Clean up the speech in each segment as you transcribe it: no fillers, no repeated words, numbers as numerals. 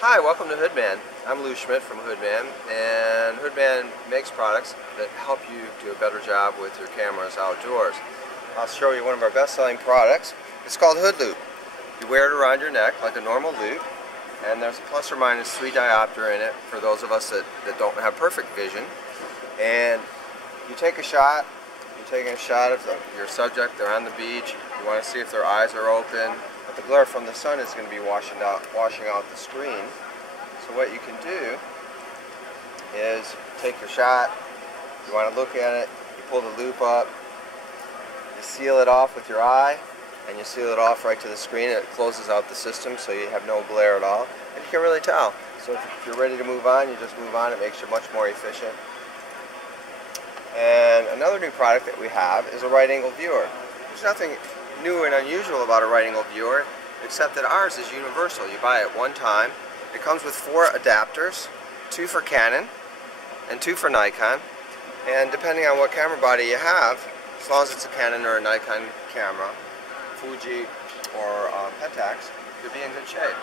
Hi, welcome to Hoodman. I'm Lou Schmidt from Hoodman, and Hoodman makes products that help you do a better job with your cameras outdoors. I'll show you one of our best-selling products. It's called Hood Loop. You wear it around your neck like a normal loop, and there's a plus or minus 3 diopter in it for those of us that don't have perfect vision. And you take a shot. You're taking a shot of your subject. They're on the beach. You want to see if their eyes are open. But the glare from the sun is going to be washing out the screen. So what you can do is take your shot. You want to look at it. You pull the loop up. You seal it off with your eye, and you seal it off right to the screen. It closes out the system, so you have no glare at all, and you can really tell. So if you're ready to move on, you just move on. It makes you much more efficient. And another new product that we have is a right-angle viewer. There's nothing new and unusual about a right-angle viewer, except that ours is universal. You buy it one time. It comes with 4 adapters, 2 for Canon and 2 for Nikon. And depending on what camera body you have, as long as it's a Canon or a Nikon camera, Fuji or Pentax, you'll be in good shape.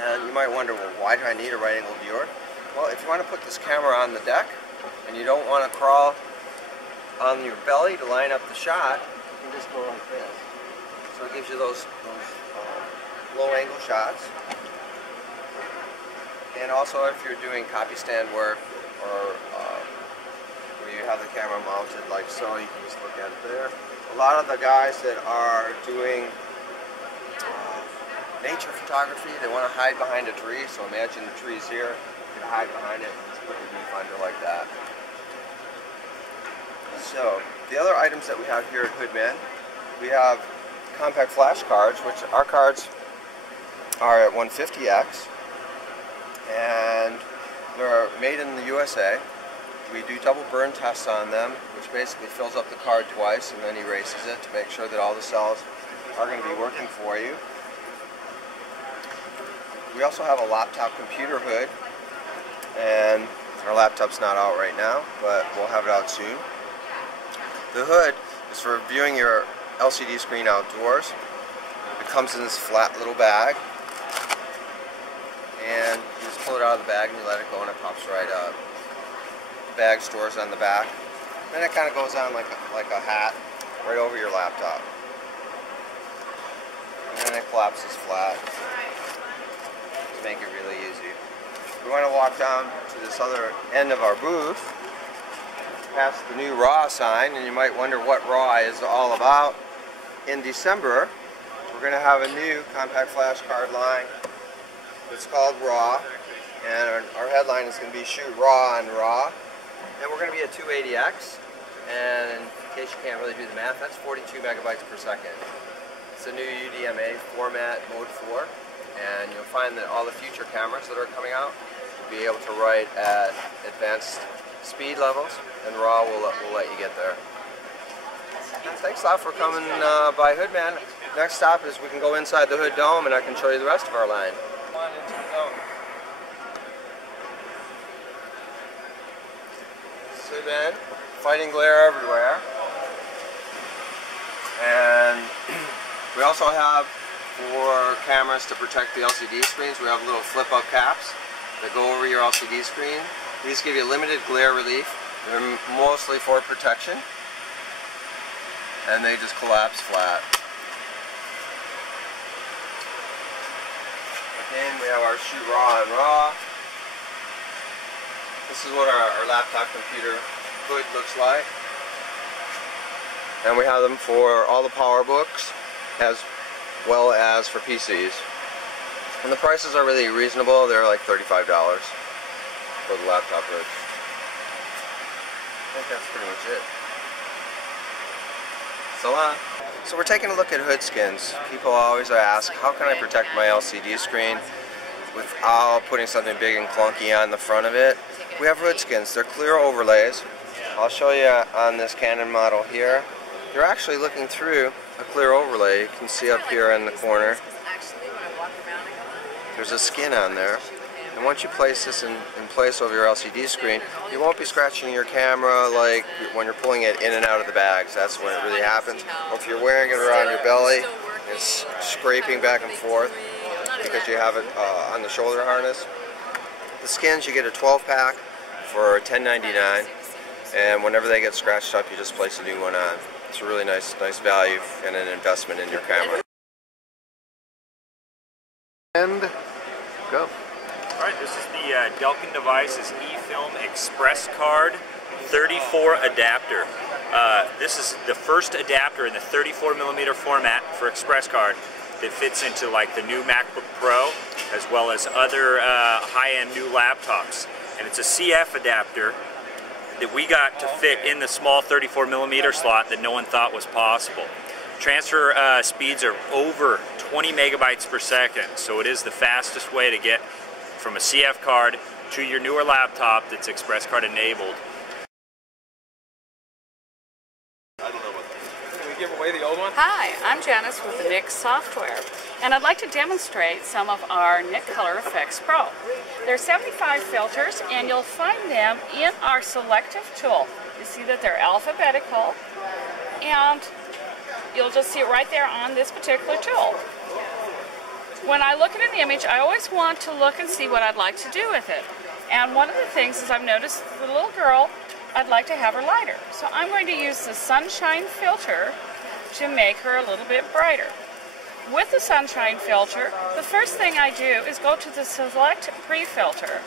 And you might wonder, well, why do I need a right-angle viewer? Well, if you want to put this camera on the deck and you don't want to crawl on your belly to line up the shot, you can just go like this. So it gives you those low-angle shots. And also, if you're doing copy stand work or where you have the camera mounted like so, you can just look at it there. A lot of the guys that are doing nature photography, they want to hide behind a tree. So imagine the tree's here. You can hide behind it and just put your viewfinder like that. So the other items that we have here at Hoodman, we have compact flash cards, which our cards are at 150x, and they're made in the USA. We do double burn tests on them, which basically fills up the card twice and then erases it to make sure that all the cells are going to be working for you. We also have a laptop computer hood, and our laptop's not out right now, but we'll have it out soon. The hood is for viewing your LCD screen outdoors. It comes in this flat little bag, and you just pull it out of the bag and you let it go and it pops right up. The bag stores on the back. Then it kind of goes on like a hat right over your laptop. And then it collapses flat to make it really easy. We want to walk down to this other end of our booth, past the new RAW sign, and you might wonder what RAW is all about. In December, we're going to have a new compact flash card line. It's called RAW, and our headline is going to be Shoot Raw on RAW. And we're going to be at 280x, and in case you can't really do the math, that's 42 megabytes per second. It's a new UDMA format, mode 4, and you'll find that all the future cameras that are coming out will be able to write at advanced speed levels, and RAW will let you get there. Thanks a lot for coming by Hoodman. Next stop is we can go inside the Hood Dome, and I can show you the rest of our line. Come on into the dome. Hoodman, fighting glare everywhere. And we also have, for cameras to protect the LCD screens, we have little flip-up caps that go over your LCD screen. These give you limited glare relief. They're mostly for protection, and they just collapse flat. Again, we have our Shoot Raw on RAW. This is what our laptop computer hood looks like. And we have them for all the PowerBooks as well as for PCs. And the prices are really reasonable. They're like $35 for the laptop hood. I think that's pretty much it. So long. So we're taking a look at hood skins. People always ask, how can I protect my LCD screen without putting something big and clunky on the front of it? We have hood skins. They're clear overlays. I'll show you on this Canon model here. You're actually looking through a clear overlay. You can see up here in the corner. There's a skin on there. And once you place this in place over your LCD screen, you won't be scratching your camera like when you're pulling it in and out of the bags. That's when it really happens. Or if you're wearing it around your belly, it's scraping back and forth. because you have it on the shoulder harness. The skins, you get a 12-pack for $10.99, and whenever they get scratched up, you just place a new one on. It's a really nice value and an investment in your camera. And go. Alright, this is the Delkin Devices eFilm Express Card 34 adapter. This is the first adapter in the 34mm format for Express Card that fits into like the new MacBook Pro as well as other high-end new laptops. And it's a CF adapter that we got to fit in the small 34mm slot that no one thought was possible. Transfer speeds are over 20 megabytes per second, so it is the fastest way to get from a CF card to your newer laptop that's Express Card enabled. Can we give away the old one? Hi, I'm Janice with the NIC software, and I'd like to demonstrate some of our NIC Color Effects Pro. There are 75 filters, and you'll find them in our selective tool. You see that they're alphabetical, and you'll just see it right there on this particular tool. When I look at an image, I always want to look and see what I'd like to do with it. And one of the things is I've noticed the little girl, I'd like to have her lighter. So I'm going to use the sunshine filter to make her a little bit brighter. With the sunshine filter, the first thing I do is go to the select pre-filter.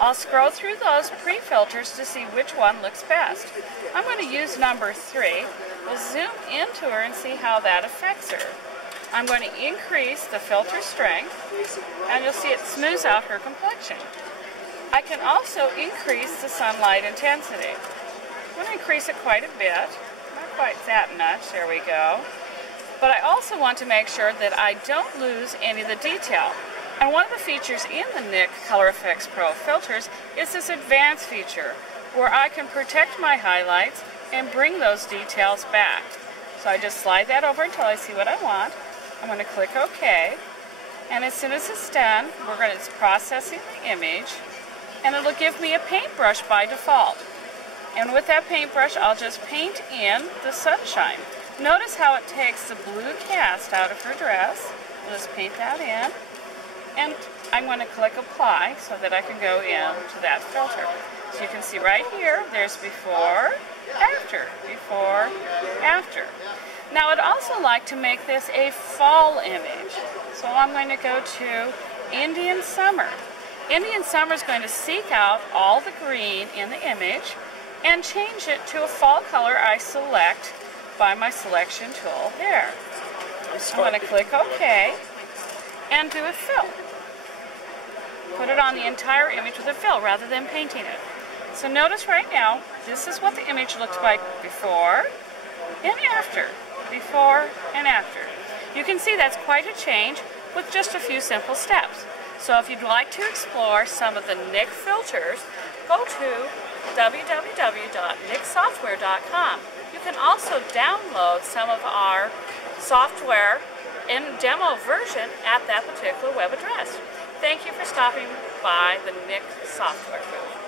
I'll scroll through those pre-filters to see which one looks best. I'm going to use number 3. We'll zoom into her and see how that affects her. I'm going to increase the filter strength, and you'll see it smooths out her complexion. I can also increase the sunlight intensity. I'm going to increase it quite a bit, not quite that much, there we go. But I also want to make sure that I don't lose any of the detail. And one of the features in the NIC Color Effects Pro filters is this advanced feature, where I can protect my highlights and bring those details back. So I just slide that over until I see what I want. I'm going to click OK, and as soon as it's done, it's processing the image, and it'll give me a paintbrush by default. And with that paintbrush, I'll just paint in the sunshine. Notice how it takes the blue cast out of her dress. I'll just paint that in, and I'm going to click Apply so that I can go into that filter. So you can see right here, there's before, after, before, after. Now I'd also like to make this a fall image. So I'm going to go to Indian Summer. Indian Summer is going to seek out all the green in the image and change it to a fall color I select by my selection tool there. I'm going to click OK and do a fill. Put it on the entire image with a fill rather than painting it. So notice right now, this is what the image looks like before and after. Before and after. You can see that's quite a change with just a few simple steps. So if you'd like to explore some of the NIC filters, go to www.nicsoftware.com. You can also download some of our software in demo version at that particular web address. Thank you for stopping by the NIC software booth.